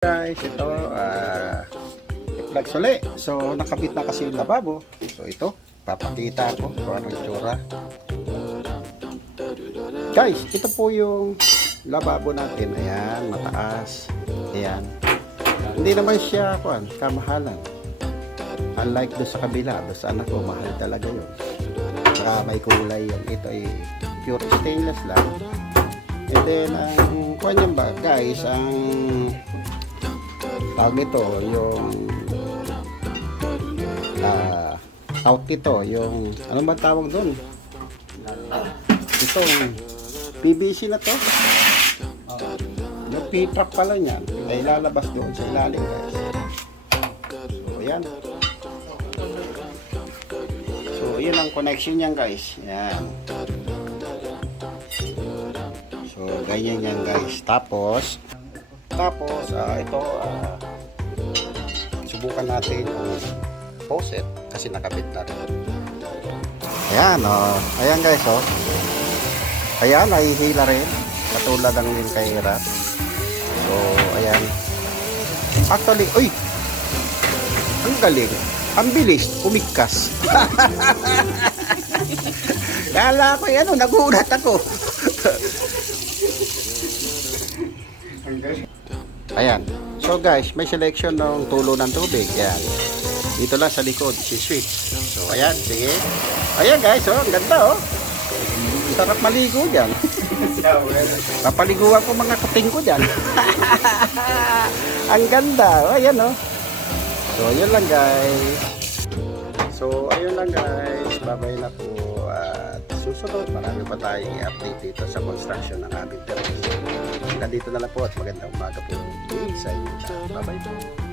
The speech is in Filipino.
guys, ito ah vlog suli. So nakabit na kasi yung lababo. So ito, papakita ko kung anong itsura. Guys, ito po yung lababo natin. Ayan, mataas. Ayan. Hindi naman siya kuan, kamahalan. Unlike doon sa kabila, doon sa anak ko, mahal talaga yun. Saka may kulay yan. Ito ay pure stainless lang. And then, ang kuan yan ba, guys, ang tawag nito, yung ah out nito, yung ano ba tawag doon? Ito, PVC na to. Yung P-trap pala niyan, ay lalabas doon sa ilalim guys. So, yan. So, yun ang connection niyan guys. Yan. So, ganyan yan guys. Tapos, tapos, ah, ito, ah, subukan natin ang faucet kasi nakabit na rin. Ayan, oh. Ayan guys, oh. Ayan, nahihila rin. Katulad ng din kay Rat. So, ayan. Actually, uy! Ang galing. Ang bilis. Umigkas. Kala ko, ano, nagulat ako. Ayan. So guys, may selection ng tulo ng tubig. Ayan. Dito lang sa likod, si switch. So ayan, sige. Ayan guys, oh, ang ganda oh. Sarap maligo dyan. Papaliguan ko mga kuting ko dyan. ang ganda. Oh, ayan oh. So ayun lang guys. So ayun lang guys. Babay na po. At susunod, marami pa tayong i-update dito sa construction ng aming terrace. Hanggang dito na lang po at magandang umaga po sa inyo. Bye bye po.